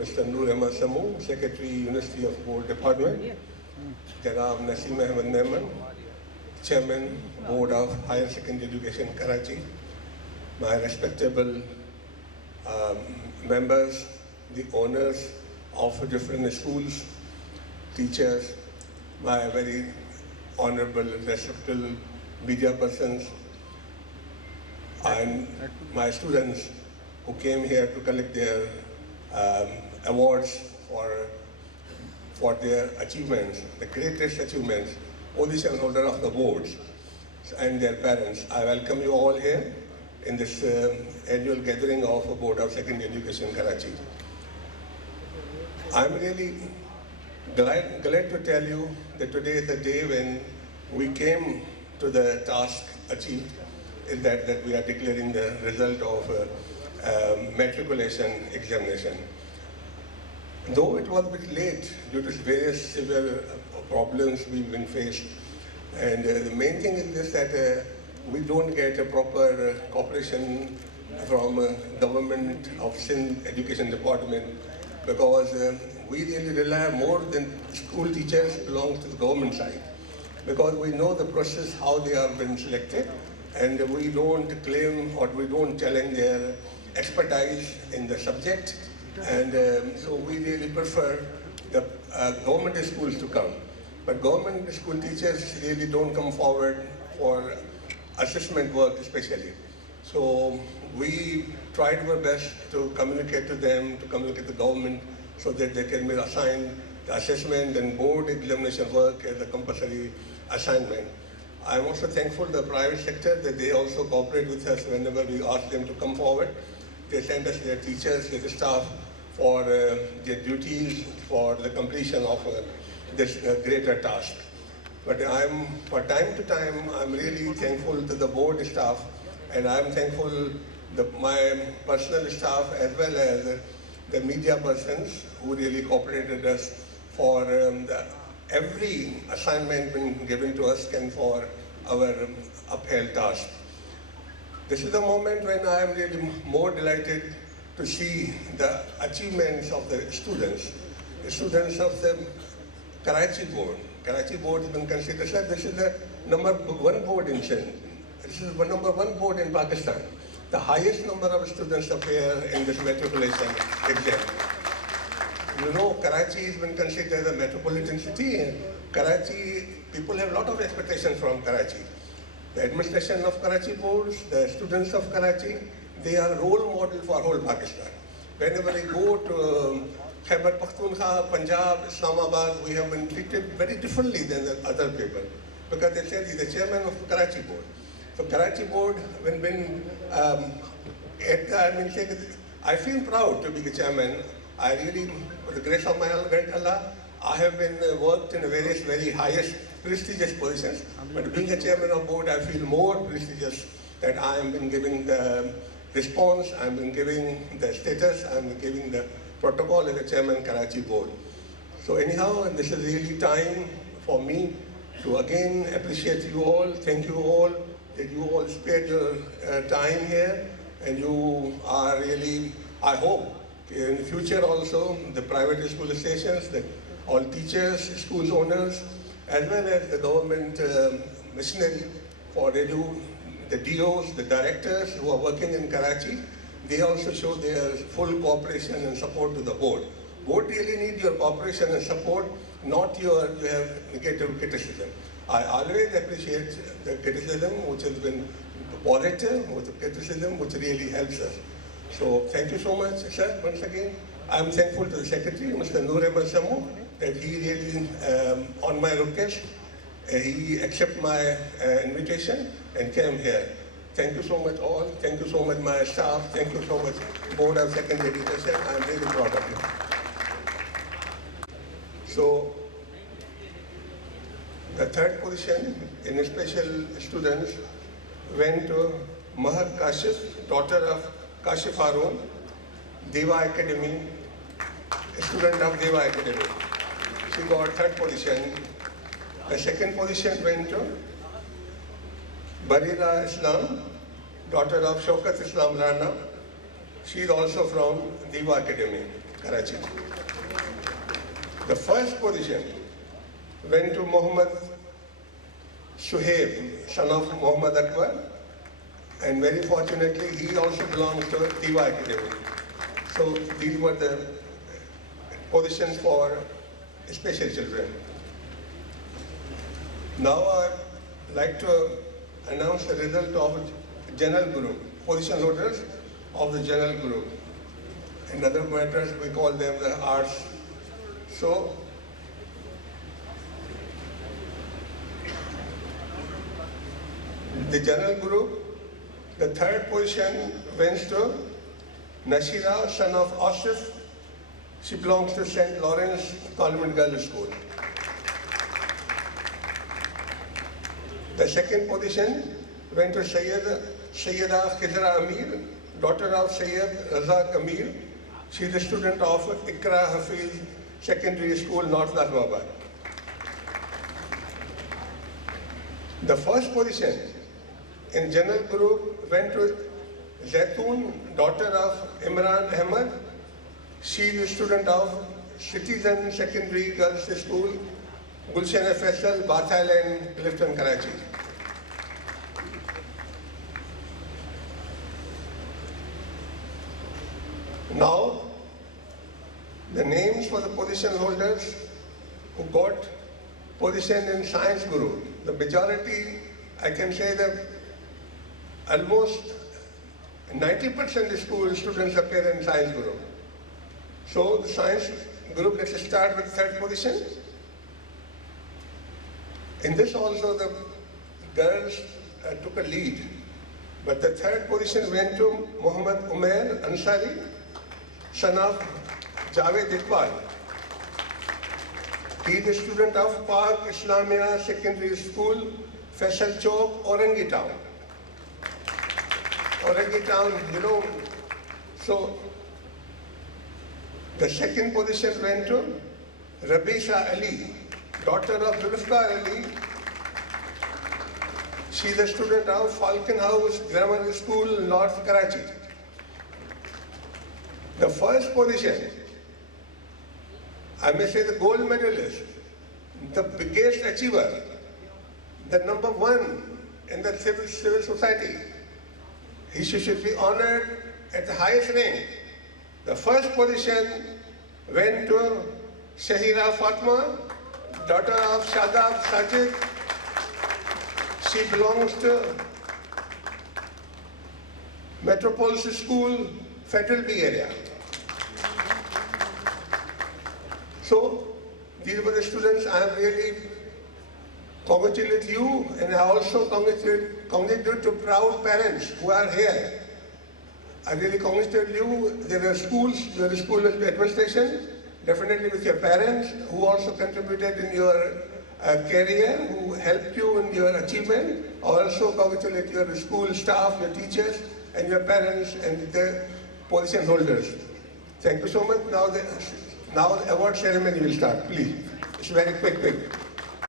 Mr. Noor Ahmad Samu, Secretary, University of Board Department, Janab Naseem Ahmed Naiman, Chairman, Board of Higher Secondary Education, Karachi, my respectable members, the owners of different schools, teachers, my very honorable, respectable media persons, and my students who came here to collect their awards for their achievements, the greatest achievements, position holder of the boards and their parents. I welcome you all here in this annual gathering of a Board of Secondary Education, Karachi. I'm really glad to tell you that today is the day when we came to the task achieved, is that we are declaring the result of matriculation examination. Though it was a bit late due to various severe problems we've been faced, and the main thing is this, that we don't get a proper cooperation from government of Sindh Education Department, because we really rely more than school teachers belong to the government side, because we know the process, how they have been selected, and we don't claim or we don't challenge their expertise in the subject, and so we really prefer the government schools to come. But government school teachers really don't come forward for assessment work especially. So we tried our best to communicate to them, to communicate to the government, so that they can be assigned the assessment and board examination work as a compulsory assignment. I'm also thankful to the private sector that they also cooperate with us whenever we ask them to come forward. They send us their teachers, their staff for their duties, for the completion of this greater task. But for time to time, I'm really thankful to the board staff, and I'm thankful to my personal staff as well as the media persons who really cooperated us for every assignment been given to us and for our upheld task. This is the moment when I am really more delighted to see the achievements of the students of the Karachi board. Karachi board has been considered, sir, this is the number one board in Sindh. This is the number one board in Pakistan. The highest number of students appear in this matriculation exam. You know, Karachi has been considered a metropolitan city. Karachi, people have a lot of expectations from Karachi. The administration of Karachi boards, the students of Karachi, they are role model for whole Pakistan. Whenever they go to Khyber Pakhtunkhwa, Punjab, Islamabad, we have been treated very differently than the other people, because they say he's the chairman of the Karachi board. So Karachi board, I feel proud to be the chairman. I really, with the grace of my Almighty Allah, I have been worked in various very highest prestigious positions, but being a chairman of board, I feel more prestigious that I am been giving the response, I am been giving the status, I am been giving the protocol as a chairman Karachi board. So anyhow, this is really time for me to again appreciate you all, thank you all, that you all spared your time here, and you are really, I hope, in the future also, the private school stations, all teachers, school owners, as well as the government machinery for the DOs, the directors who are working in Karachi, they also show their full cooperation and support to the board. Board really need your cooperation and support, not you have negative criticism. I always appreciate the criticism which has been positive, with the criticism which really helps us. So thank you so much, sir, once again. I'm thankful to the Secretary, Mr. Noor Ahmad Samu, that he really, on my request, he accepted my invitation and came here. Thank you so much all. Thank you so much my staff. Thank you so much Board of Secondary Education. I'm really proud of you. So the third position in special students went to Mahar Kashif, daughter of Kashif Harun, Deva Academy, a student of Deva Academy. She got third position. The second position went to Barira Islam, daughter of Shaukat Islam Rana. She is also from Deva Academy. Karachi. The first position went to Muhammad Shuhaib, son of Muhammad Akbar, and very fortunately he also belongs to Diva Academy. So these were the positions for special children. Now I'd like to announce the result of general group, position holders of the general group. In other matters, we call them the arts. So, the general group, the third position went to Nashira, son of Asif. She belongs to St. Lawrence Convent Girls School. The second position went to Sayyida Khizra Amir, daughter of Sayyid Razak Amir. She is a student of Ikra Hafiz Secondary School, North Islamabad. The first position in general group went to Zaitoon, daughter of Imran Ahmad. She is a student of Citizen Secondary Girls School, Gulshan Faisal, Bath Island, Clifton, Karachi. Now, the names for the position holders who got position in science group. The majority, I can say that almost 90% of school students appear in science group. So the science group, let's start with third position. In this also the girls took a lead. But the third position went to Muhammad Umair Ansari, son of Javed Iqbal. He is a student of Pak Islamia Secondary School, Faisal Chowk, Orangi Town. Orangi Town, you know. So, the second position went to Rabisa Ali, daughter of Zulfqar Ali. She is a student of Falcon House Grammar School, North Karachi. The first position, I may say the gold medalist, the biggest achiever, the number one in the civil society. He should be honored at the highest rank. The first position went to Shahira Fatma, daughter of Shadab Sajid. She belongs to Metropolis School, Federal B area. So, these were the students. I am really congratulate you, and I also congratulate to proud parents who are here. I really congratulate you. There are schools, there is school administration, definitely with your parents who also contributed in your career, who helped you in your achievement. I also congratulate your school staff, your teachers, and your parents and the position holders. Thank you so much. Now the award ceremony will start, please. It's very quick.